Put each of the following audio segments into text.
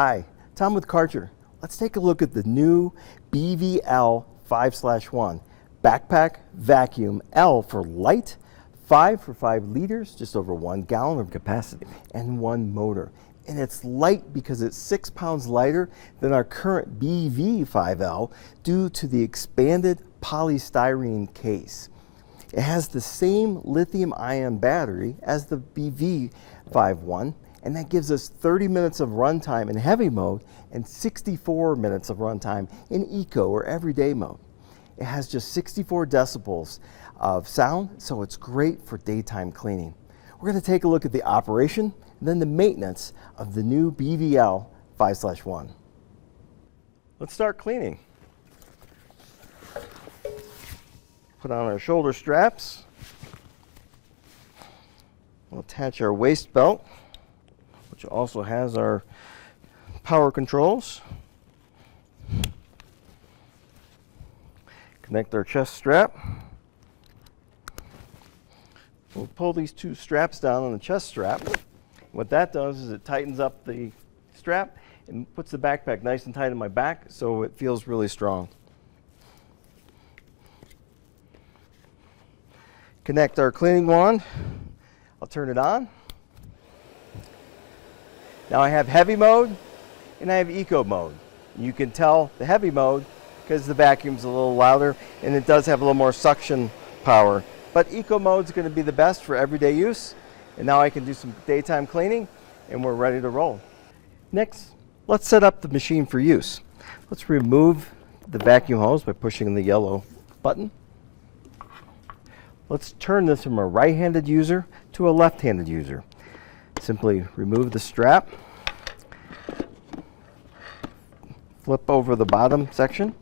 Hi, Tom with Kärcher. Let's take a look at the new BVL 5/1. Backpack, vacuum, L for light, 5 for 5 liters, just over 1 gallon of capacity, and 1 motor. And it's light because it's 6 pounds lighter than our current BV5L due to the expanded polystyrene case. It has the same lithium-ion battery as the BV51, and that gives us 30 minutes of runtime in heavy mode and 64 minutes of runtime in eco or everyday mode. It has just 64 decibels of sound, so it's great for daytime cleaning. We're going to take a look at the operation and then the maintenance of the new BVL 5/1. Let's start cleaning. Put on our shoulder straps. We'll attach our waist belt, which also has our power controls. Connect our chest strap. We'll pull these 2 straps down on the chest strap. What that does is it tightens up the strap and puts the backpack nice and tight on my back so it feels really strong. Connect our cleaning wand. I'll turn it on. Now I have heavy mode and I have eco mode. You can tell the heavy mode because the vacuum's a little louder and it does have a little more suction power. But eco mode's going to be the best for everyday use. And now I can do some daytime cleaning and we're ready to roll. Next, let's set up the machine for use. Let's remove the vacuum hose by pushing the yellow button. Let's turn this from a right-handed user to a left-handed user. Simply remove the strap, flip over the bottom section,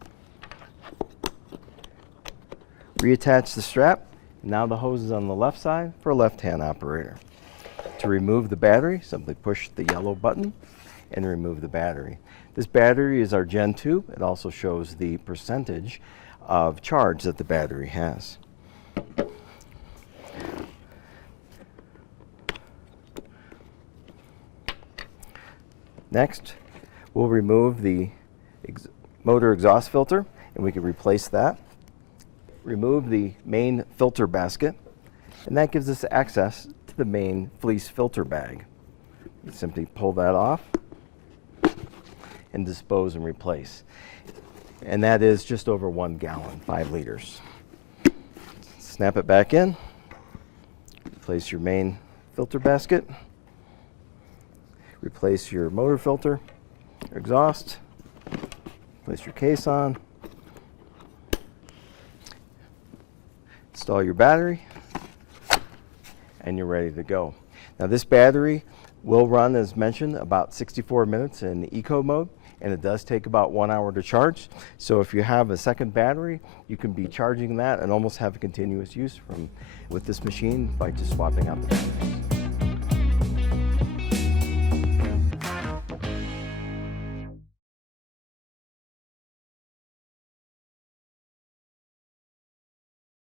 reattach the strap. Now the hose is on the left side for a left-hand operator. To remove the battery, simply push the yellow button and remove the battery. This battery is our Gen 2. It also shows the percentage of charge that the battery has. Next, we'll remove the motor exhaust filter, and we can replace that. Remove the main filter basket, and that gives us access to the main fleece filter bag. You simply pull that off and dispose and replace. And that is just over 1 gallon, 5 liters. Snap it back in, replace your main filter basket, replace your motor filter, exhaust, place your case on, install your battery, and you're ready to go. Now this battery will run, as mentioned, about 64 minutes in eco mode, and it does take about 1 hour to charge. So if you have a second battery, you can be charging that and almost have a continuous use with this machine by just swapping out the batteries.